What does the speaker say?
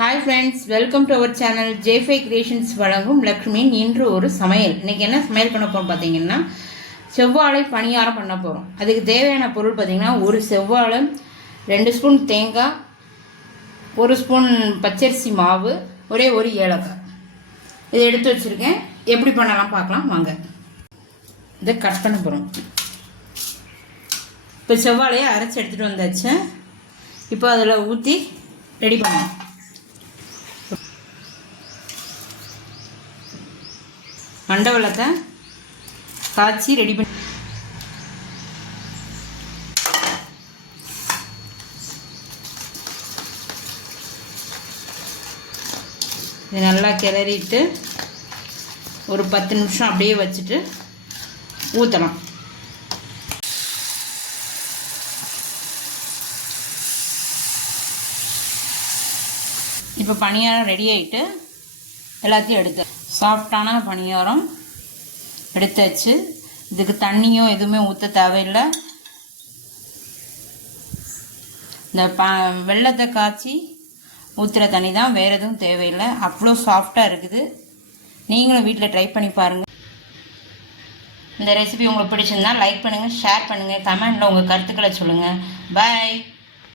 Hi friends, welcome to our channel ஜே5 creations வழங்கும் லக்ஷ்மியின் இன்று ஒரு சமையல். இன்றைக்கி என்ன சமையல் பண்ண போகிறோம் பார்த்தீங்கன்னா, செவ்வாழை பணியாரம் பண்ண போகிறோம். அதுக்கு தேவையான பொருள் பார்த்திங்கன்னா, ஒரு செவ்வாழை, 2 ஸ்பூன் தேங்காய், 1 ஸ்பூன் பச்சரிசி மாவு, ஒரே ஒரு ஏலக்காய். இதை எடுத்து வச்சுருக்கேன். எப்படி பண்ணலாம் பார்க்கலாம் வாங்க. இதை கட் பண்ண போகிறோம். இப்போ செவ்வாழையை அரைச்சி எடுத்துகிட்டு வந்தாச்சு. இப்போ அதில் ஊற்றி ரெடி பண்ணலாம். மண்டை வெள்ளத்தை காய்ச்சி ரெடி பண்ணி இதை நல்லா கிளறிட்டு ஒரு 10 நிமிஷம் அப்படியே வச்சுட்டு ஊற்றலாம். இப்போ பணியாரம் ரெடி ஆகிட்டு எல்லாத்தையும் எடுத்து சாஃப்டான பணியாரம் எடுத்தாச்சு. இதுக்கு தண்ணியோ எதுவுமே ஊற்ற தேவையில்லை. இந்த வெள்ளத்தை காய்ச்சி ஊற்றுற தண்ணி தான், வேறு எதுவும் தேவையில்லை. அவ்வளோ சாஃப்டாக இருக்குது. நீங்களும் வீட்டில் ட்ரை பண்ணி பாருங்கள். இந்த ரெசிபி உங்களுக்கு பிடிச்சிருந்தா லைக் பண்ணுங்கள், ஷேர் பண்ணுங்கள், கமெண்டில் உங்கள் கருத்துக்களை சொல்லுங்கள். பாய்.